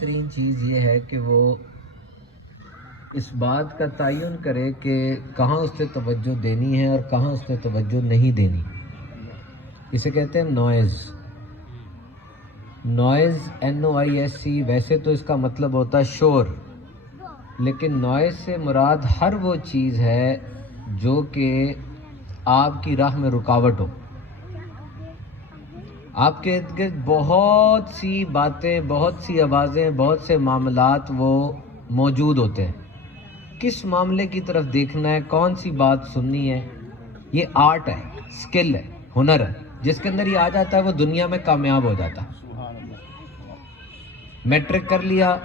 ترین چیز یہ ہے کہ وہ اس بات کا تعین کرے کہ کہاں اس نے توجہ دینی ہے اور کہاں اس نے توجہ نہیں دینی. اسے کہتے ہیں نوائز. نوائز NOISE، ویسے تو اس کا مطلب ہوتا ہے شور، لیکن نوائز سے مراد ہر وہ چیز ہے جو کہ آپ کی راہ میں رکاوٹ ہو. آپ کے ارد گرد بہت سی باتیں، بہت سی آوازیں، بہت سے معاملات وہ موجود ہوتے ہیں. کس معاملے کی طرف دیکھنا ہے، کون سی بات سننی ہے، یہ آرٹ ہے، سکل ہے، ہنر ہے. جس کے اندر یہ آ جاتا ہے وہ دنیا میں کامیاب ہو جاتا ہے. میٹرک کر لیا،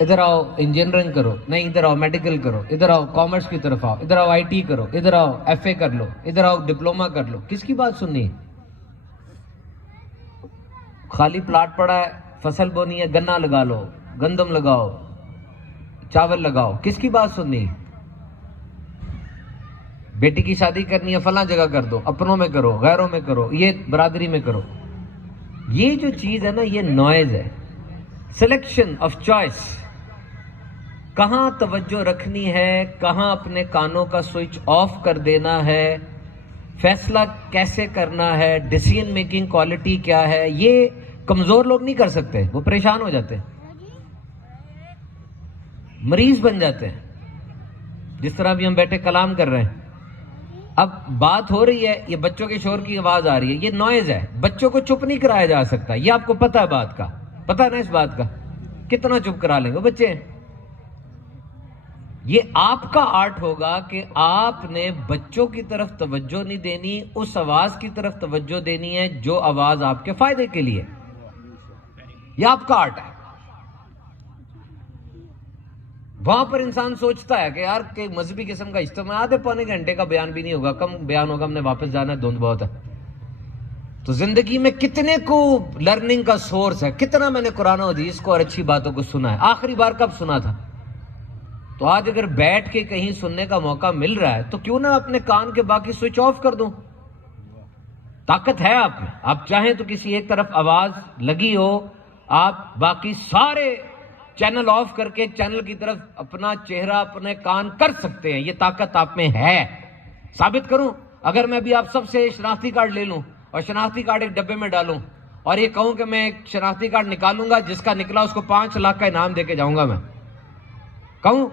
ادھر آؤ انجینئرنگ کرو، نہیں ادھر آؤ میڈیکل کرو، ادھر آؤ کامرس کی طرف آؤ، ادھر آؤ IT کرو، ادھر آؤ FA کر لو، ادھر آؤ ڈپلومہ کر لو. کس کی بات سننی ہے؟ خالی پلاٹ پڑا ہے، فصل بونی ہے، گنا لگا لو، گندم لگاؤ، چاول لگاؤ. کس کی بات سننی ہے؟ بیٹی کی شادی کرنی ہے، فلاں جگہ کر دو، اپنوں میں کرو، غیروں میں کرو، یہ برادری میں کرو. یہ جو چیز ہے نا، یہ نوائز ہے. سلیکشن آف چوائس، کہاں توجہ رکھنی ہے، کہاں اپنے کانوں کا سوئچ آف کر دینا ہے، فیصلہ کیسے کرنا ہے، ڈیسیژن میکنگ کوالٹی کیا ہے. یہ کمزور لوگ نہیں کر سکتے، وہ پریشان ہو جاتے ہیں، مریض بن جاتے ہیں. جس طرح بھی ہم بیٹھے کلام کر رہے ہیں، اب بات ہو رہی ہے، یہ بچوں کے شور کی آواز آ رہی ہے، یہ نوائز ہے. بچوں کو چپ نہیں کرایا جا سکتا، یہ آپ کو پتہ ہے بات کا، پتہ ہے نا اس بات کا. کتنا چپ کرا لیں گے بچے؟ یہ آپ کا آرٹ ہوگا کہ آپ نے بچوں کی طرف توجہ نہیں دینی، اس آواز کی طرف توجہ دینی ہے جو آواز آپ کے فائدے کے لیے. یہ آپ کا آرٹ ہے. وہاں پر انسان سوچتا ہے کہ یار کہ مذہبی قسم کا اجتماع، آدھے پونے گھنٹے کا بیان بھی نہیں ہوگا، کم بیان ہوگا، ہم نے واپس جانا ہے، دھند بہت ہے. تو زندگی میں کتنے کو لرننگ کا سورس ہے، کتنا میں نے قرآن و حدیث کو اور اچھی باتوں کو سنا ہے. آخری بار کب سنا تھا؟ تو آج اگر بیٹھ کے کہیں سننے کا موقع مل رہا ہے تو کیوں نہ اپنے کان کے باقی سوئچ آف کر دوں. طاقت ہے آپ میں. آپ چاہیں تو کسی ایک طرف آواز لگی ہو، آپ باقی سارے چینل آف کر کے چینل کی طرف اپنا چہرہ، اپنے کان کر سکتے ہیں. یہ طاقت آپ میں ہے. ثابت کروں؟ اگر میں بھی آپ سب سے شناختی کارڈ لے لوں اور شناختی کارڈ ایک ڈبے میں ڈالوں اور یہ کہوں کہ میں ایک شناختی کارڈ نکالوں گا، جس کا نکلا اس کو 5 لاکھ کا انعام دے کے جاؤں گا. میں کہوں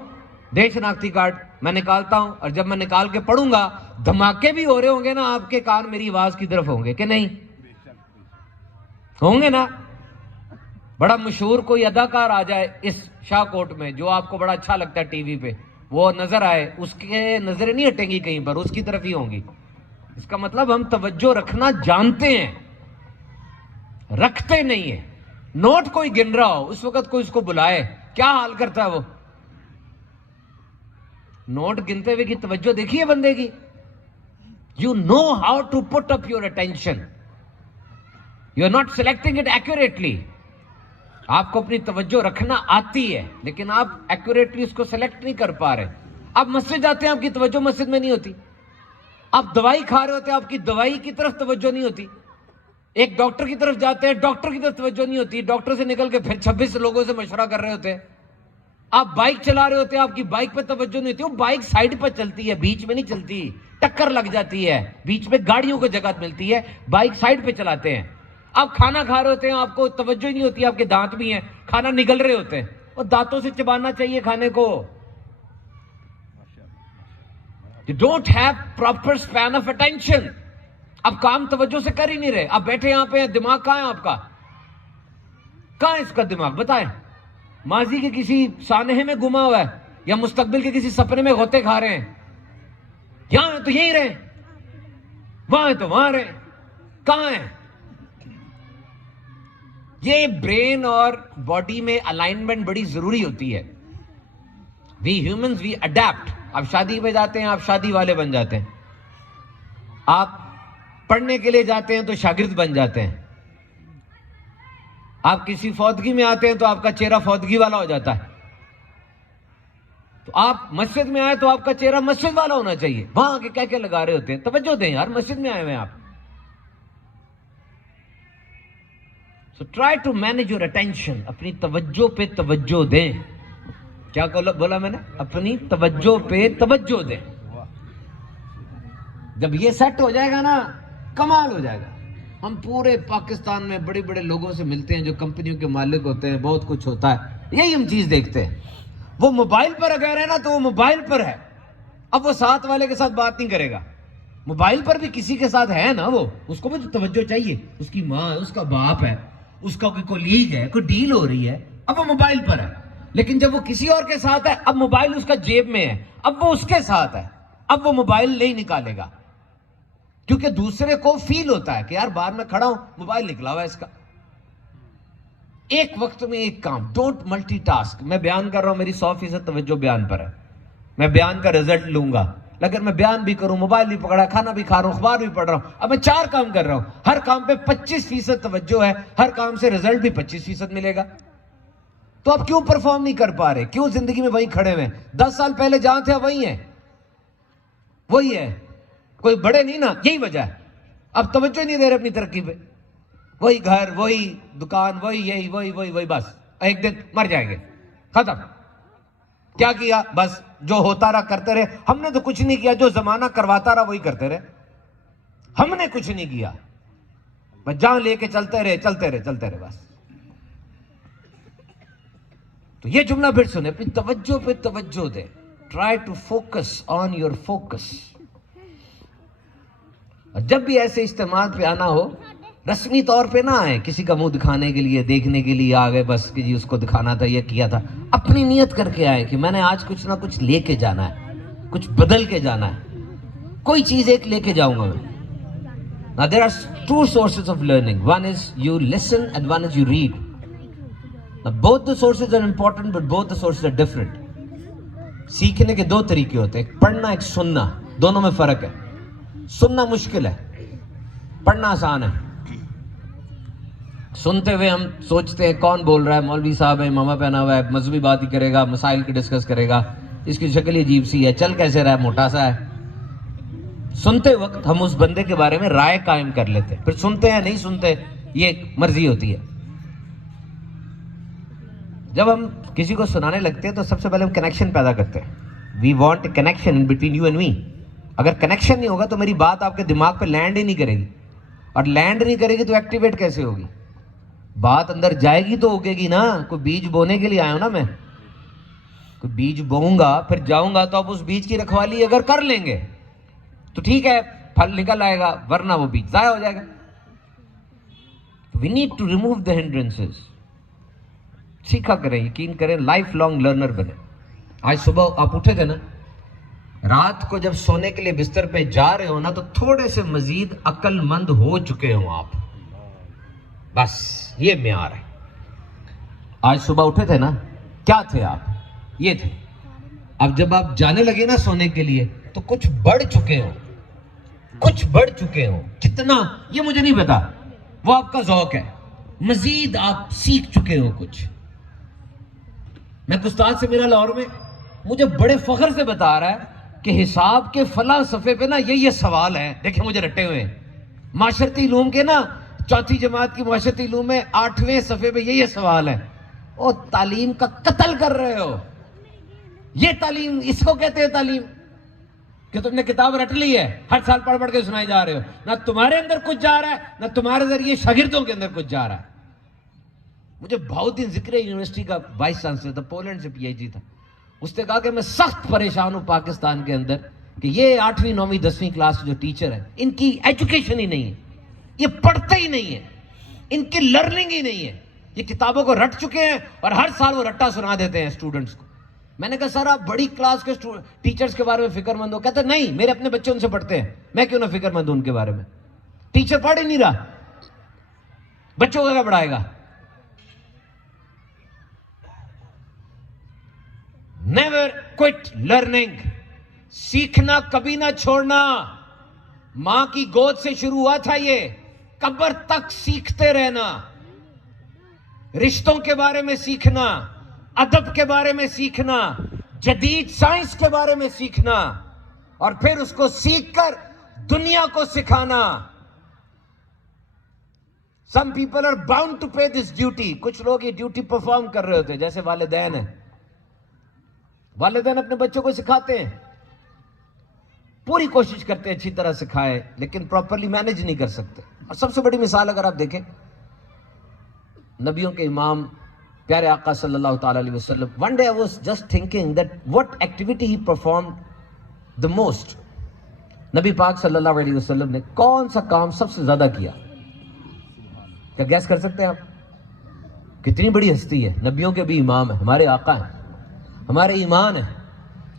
دے شناختی کارڈ، میں نکالتا ہوں، اور جب میں نکال کے پڑھوں گا دھماکے بھی ہو رہے ہوں گے نا، آپ کے کان میری آواز کی طرف ہوں گے کہ نہیں؟ ہوں گے نا. بڑا مشہور کوئی اداکار آ جائے اس شاہ کوٹ میں، جو آپ کو بڑا اچھا لگتا ہے ٹی وی پہ، وہ نظر آئے، اس کے نظریں نہیں ہٹیں گی کہیں پر، اس کی طرف ہی ہوں گی. اس کا مطلب ہم توجہ رکھنا جانتے ہیں، رکھتے نہیں ہیں. نوٹ کوئی گن رہا ہو، اس وقت کوئی اس کو بلائے، کیا حال کرتا ہے وہ؟ نوٹ گنتے ہوئے کی توجہ دیکھیے بندے کی. You know how to put up your attention. You are not selecting it accurately. آپ کو اپنی توجہ رکھنا آتی ہے، لیکن آپ ایکوریٹلی اس کو سلیکٹ نہیں کر پا رہے. آپ مسجد جاتے ہیں، آپ کی توجہ مسجد میں نہیں ہوتی. آپ دوائی کھا رہے ہوتے ہیں، آپ کی دوائی کی طرف توجہ نہیں ہوتی. ایک ڈاکٹر کی طرف جاتے ہیں، ڈاکٹر کی طرف توجہ نہیں ہوتی. ڈاکٹر سے نکل کے پھر 26 لوگوں سے مشورہ کر رہے ہوتے ہیں. آپ بائک چلا رہے ہوتے ہیں، آپ کی بائک پہ توجہ نہیں ہوتی. وہ بائک سائیڈ پہ چلتی ہے، بیچ میں نہیں چلتی، ٹکر لگ جاتی ہے، بیچ میں گاڑیوں کو جگہ ملتی ہے، بائک سائیڈ پہ چلاتے ہیں. آپ کھانا کھا رہے ہوتے ہیں، آپ کو توجہ ہی نہیں ہوتی، آپ کے دانت بھی ہیں، کھانا نگل رہے ہوتے ہیں، اور دانتوں سے چبانا چاہیے کھانے کو. You don't have proper span of attention. اب کام توجہ سے کر ہی نہیں رہے. آپ بیٹھے یہاں پہ ہیں، دماغ کہاں ہے آپ کا؟ کہاں ہے اس کا دماغ؟ بتائیں. ماضی کے کسی سانحے میں گما ہوا ہے یا مستقبل کے کسی سپنے میں غوطے کھا رہے ہیں؟ یہاں ہیں تو یہیں رہیں، وہاں ہیں تو وہاں رہیں. کہاں ہیں؟ یہ برین اور باڈی میں الائنمنٹ بڑی ضروری ہوتی ہے. وی ہیومنز وی اڈیپٹ. آپ شادی پہ جاتے ہیں، آپ شادی والے بن جاتے ہیں. آپ پڑھنے کے لیے جاتے ہیں تو شاگرد بن جاتے ہیں. آپ کسی فوتگی میں آتے ہیں تو آپ کا چہرہ فوتگی والا ہو جاتا ہے. تو آپ مسجد میں آئے تو آپ کا چہرہ مسجد والا ہونا چاہیے. وہاں کے کیا کیا لگا رہے ہوتے ہیں؟ توجہ دیں یار، مسجد میں آئے ہوئے ہیں آپ. So try to manage your attention. اپنی توجہ پہ توجہ دیں. کیا بولا میں نے؟ اپنی توجہ پہ توجہ دیں. جب یہ سیٹ ہو جائے گا نا, کمال ہو جائے گا. ہم پورے پاکستان میں بڑے بڑے لوگوں سے ملتے ہیں جو کمپنیوں کے مالک ہوتے ہیں, بہت کچھ ہوتا ہے, یہی ہم چیز دیکھتے ہیں. وہ موبائل پر اگر ہے نا تو وہ موبائل پر ہے, اب وہ ساتھ والے کے ساتھ بات نہیں کرے گا. موبائل پر بھی کسی کے ساتھ ہے نا, وہ اس کو بھی تو توجہ چاہیے. اس کی ماں ہے, اس کا باپ ہے, اس کا کوئی کولیگ ہے, کوئی ڈیل ہو رہی ہے, اب وہ موبائل پر ہے. لیکن جب وہ کسی اور کے ساتھ ہے, اب موبائل اس کا جیب میں ہے, اب وہ اس کے ساتھ ہے, اب وہ موبائل نہیں نکالے گا, کیونکہ دوسرے کو فیل ہوتا ہے کہ یار باہر میں کھڑا ہوں, موبائل نکلا ہوا ہے اس کا. ایک وقت میں ایک کام, ڈونٹ ملٹی ٹاسک. میں بیان کر رہا ہوں, میری 100% توجہ بیان پر ہے, میں بیان کا رزلٹ لوں گا. لیکن میں بیان بھی کروں, موبائل بھی پکڑا, کھانا بھی کھا رہا ہوں, اخبار بھی پڑھ رہا ہوں, اب میں 4 کام کر رہا ہوں, ہر کام پہ 25% توجہ ہے, ہر کام سے رزلٹ بھی 25% ملے گا. تو آپ کیوں پرفارم نہیں کر پا رہے؟ کیوں زندگی میں وہیں کھڑے ہوئے ہیں؟ 10 سال پہلے جہاں تھے وہی ہیں, وہی ہے, کوئی بڑے نہیں نا, یہی وجہ ہے. اب توجہ نہیں دے رہے اپنی ترقی پہ, وہی گھر, وہی دکان, وہی یہی, وہی بس. ایک دن مر جائیں گے, ختم. کیا کیا؟ بس جو ہوتا رہا کرتے رہے. ہم نے تو کچھ نہیں کیا, جو زمانہ کرواتا رہا وہی کرتے رہے. ہم نے کچھ نہیں کیا, بس جہاں لے کے چلتے رہے بس. تو یہ جملہ پھر سنیں, اپنی توجہ پہ توجہ دے. Try to focus on your focus. جب بھی ایسے اجتماع پہ آنا ہو, رسمی طور پہ نہ آئے, کسی کا منہ دکھانے کے لیے, دیکھنے کے لیے آ گئے بس کہ جی اس کو دکھانا تھا, یہ کیا تھا. اپنی نیت کر کے آئے کہ میں نے آج کچھ نہ کچھ لے کے جانا ہے, کچھ بدل کے جانا ہے, کوئی چیز ایک لے کے جاؤں گا میں. Now there are 2 sources of learning. One is you listen and one is you read. Now both the sources are important but both the sources are different. سیکھنے کے 2 طریقے ہوتے ہیں, ایک پڑھنا, ایک سننا. دونوں میں فرق ہے. سننا مشکل ہے, پڑھنا آسان ہے. سنتے ہوئے ہم سوچتے ہیں کون بول رہا ہے, مولوی صاحب ہے, امامہ پہنا ہوا ہے, مذہبی بات ہی کرے گا, مسائل کی ڈسکس کرے گا, اس کی شکل عجیب سی ہے, چل کیسے رہا ہے, موٹا سا ہے. سنتے وقت ہم اس بندے کے بارے میں رائے قائم کر لیتے, پھر سنتے ہیں نہیں سنتے یہ ایک مرضی ہوتی ہے. جب ہم کسی کو سنانے لگتے ہیں تو سب سے پہلے ہم کنیکشن پیدا کرتے ہیں. We want a connection in between you and me. اگر کنیکشن نہیں ہوگا تو میری بات آپ کے دماغ پہ لینڈ ہی نہیں کرے گی, اور لینڈ نہیں کرے گی تو ایکٹیویٹ کیسے ہوگی؟ بات اندر جائے گی تو اگے گی نا. کوئی بیج بونے کے لیے آیا ہوں نا میں, کوئی بیج بوؤں گا پھر جاؤں گا تو آپ اس بیج کی رکھوالی اگر کر لیں گے تو ٹھیک ہے, پھل نکل آئے گا, ورنہ وہ بیج ضائع ہو جائے گا. We need to remove the hindrances. سیکھا کریں, یقین کریں, لائف لانگ لرنر بنے. آج صبح آپ اٹھے تھے نا, رات کو جب سونے کے لیے بستر پہ جا رہے ہو نا تو تھوڑے سے مزید عقل مند ہو چکے ہوں آپ, بس یہ معیار ہے. آج صبح اٹھے تھے نا, کیا تھے آپ؟ یہ تھے. اب جب آپ جانے لگے نا سونے کے لیے تو کچھ بڑھ چکے ہوں, کچھ بڑھ چکے ہوں. کتنا یہ مجھے نہیں پتا, وہ آپ کا ذوق ہے, مزید آپ سیکھ چکے ہو کچھ. میں استاد سے میرا لاہور میں, مجھے بڑے فخر سے بتا رہا ہے کہ حساب کے فلاں صفحے پہ نا یہ سوال ہے, دیکھیں مجھے رٹے ہوئے ہیں. معاشرتی علوم کے نا 4تھی جماعت کی معاشرتی علوم میں 8ویں صفحے پہ یہ سوال ہے. او تعلیم کا قتل کر رہے ہو. یہ تعلیم, اس کو کہتے ہیں تعلیم کہ تم نے کتاب رٹ لی ہے, ہر سال پڑھ پڑھ کے سنائے جا رہے ہو. نہ تمہارے اندر کچھ جا رہا ہے, نہ تمہارے ذریعے شاگردوں کے اندر کچھ جا رہا ہے. مجھے بہاؤدین ذکر یونیورسٹی کا وائس چانسلر تھا, پولینڈ سے پی ایچ ڈی تھا. اس نے کہا کہ میں سخت پریشان ہوں پاکستان کے اندر کہ یہ 8ویں 9ویں 10ویں کلاس جو ٹیچر ہیں, ان کی ایجوکیشن ہی نہیں ہے, یہ پڑھتے ہی نہیں ہیں, ان کی لرننگ ہی نہیں ہے. یہ کتابوں کو رٹ چکے ہیں اور ہر سال وہ رٹا سنا دیتے ہیں اسٹوڈنٹس کو. میں نے کہا سر آپ بڑی کلاس کے ٹیچرز کے بارے میں فکر مند ہو. کہتے ہیں نہیں, میرے اپنے بچے ان سے پڑھتے ہیں, میں کیوں نہ فکر مند ہوں ان کے بارے میں. ٹیچر پڑھ ہی نہیں رہا, بچوں کا کیا پڑھائے گا. Never quit learning. سیکھنا کبھی نہ چھوڑنا. ماں کی گود سے شروع ہوا تھا یہ, قبر تک سیکھتے رہنا. رشتوں کے بارے میں سیکھنا, ادب کے بارے میں سیکھنا, جدید سائنس کے بارے میں سیکھنا, اور پھر اس کو سیکھ کر دنیا کو سکھانا. Some people are bound to pay this duty. کچھ لوگ یہ ڈیوٹی پرفارم کر رہے ہوتے ہیں، جیسے والدین ہیں. والدین اپنے بچوں کو سکھاتے ہیں، پوری کوشش کرتے ہیں اچھی طرح سکھائے، لیکن پراپرلی مینج نہیں کر سکتے. اور سب سے بڑی مثال اگر آپ دیکھیں، نبیوں کے امام پیارے آقا صلی اللہ تعالیٰ علیہ وسلم. One day I was just thinking that what activity he performed the most. نبی پاک صلی اللہ علیہ وسلم نے کون سا کام سب سے زیادہ کیا؟ کیا گیس کر سکتے ہیں آپ؟ کتنی بڑی ہستی ہے، نبیوں کے بھی امام ہیں، ہمارے آقا ہیں، ہمارے ایمان ہیں.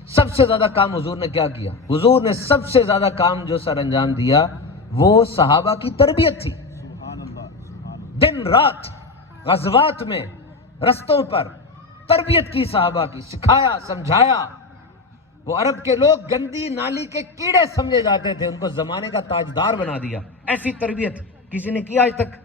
سب سے زیادہ کام حضور نے کیا کیا؟ حضور نے سب سے زیادہ کام جو سر انجام دیا وہ صحابہ کی تربیت تھی. دن رات غزوات میں، رستوں پر تربیت کی، صحابہ کی، سکھایا، سمجھایا. وہ عرب کے لوگ گندی نالی کے کیڑے سمجھے جاتے تھے، ان کو زمانے کا تاجدار بنا دیا. ایسی تربیت کسی نے کی آج تک؟